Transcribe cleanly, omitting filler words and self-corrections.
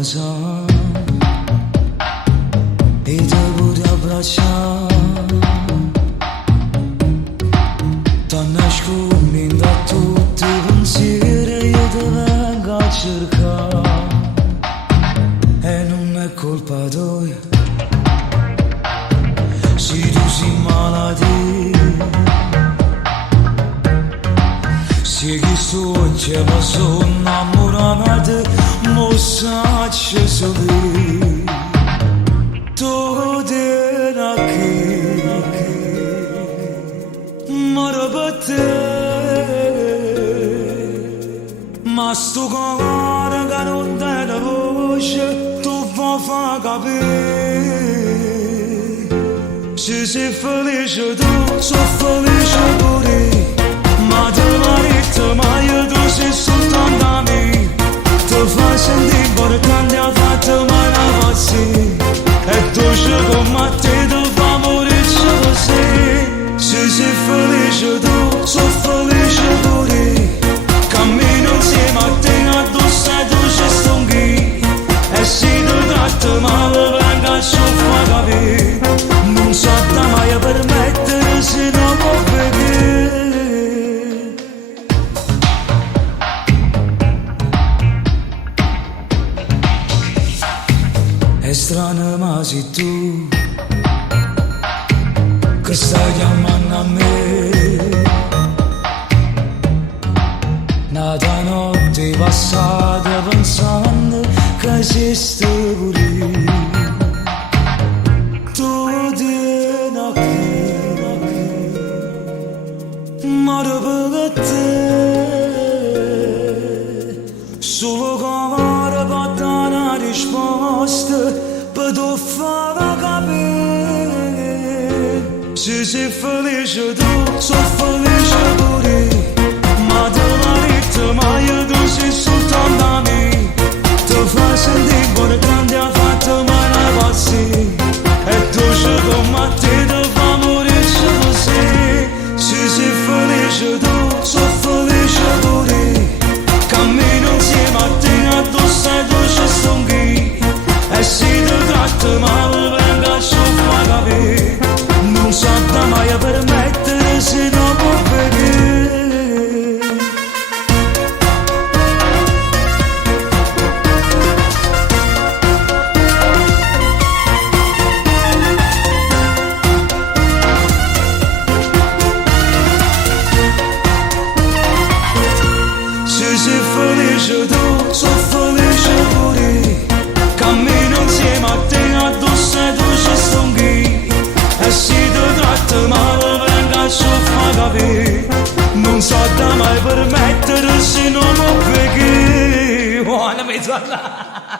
cosa e devo abbracciare. Ti nascondi da tutti i pensieri e io ti vengo a cercare. E non è colpa tua se tu sei malattia. Se chi soggia ma sono innamorato, mo sacci soli. Tu te la che mora per te. Ma sto cuore che non te la voce, tu fa capire. Se sei felice tu, sono felice pure. Ma te marito, ma io tu sei soltanto a me. Ti fai sentire importante, ha fatto mai una pazzia. E tu sei come te, ti fa morire così. Se sei felice tu, sono felice pure. Cammino insieme a te, addosso e tu ci stonghi. E se ti tratto male, venga a far capire. Non so da mai permettere se non può vedere. È strano ma sei tu che stai chiamando a me. Nata notte passata pensando che esiste pure. Tu ti da che ma per te solo cuore può dare una risposta per tu far capire. Se sei felice tu, sono felice pure. Ma te marito, ma io tu sei soltanto a me. Ti fai sentire importante, ha fatto mai una pazzia. E tu sei come te, ti fa morire così. Se sei felice tu, sono felice pure. Cammino insieme a te, addosso e tu ci stonghi. E se ti tratto male, venga a far capire. Non so da mai permettere se non può vedere. Se sei felice tu, sono felice pure. Cammino insieme a te, addosso e tu ci stonghi. E se ti tratto male, venga a far capire. Non so da mai permettere se non può vedere. Buona mezz'ora.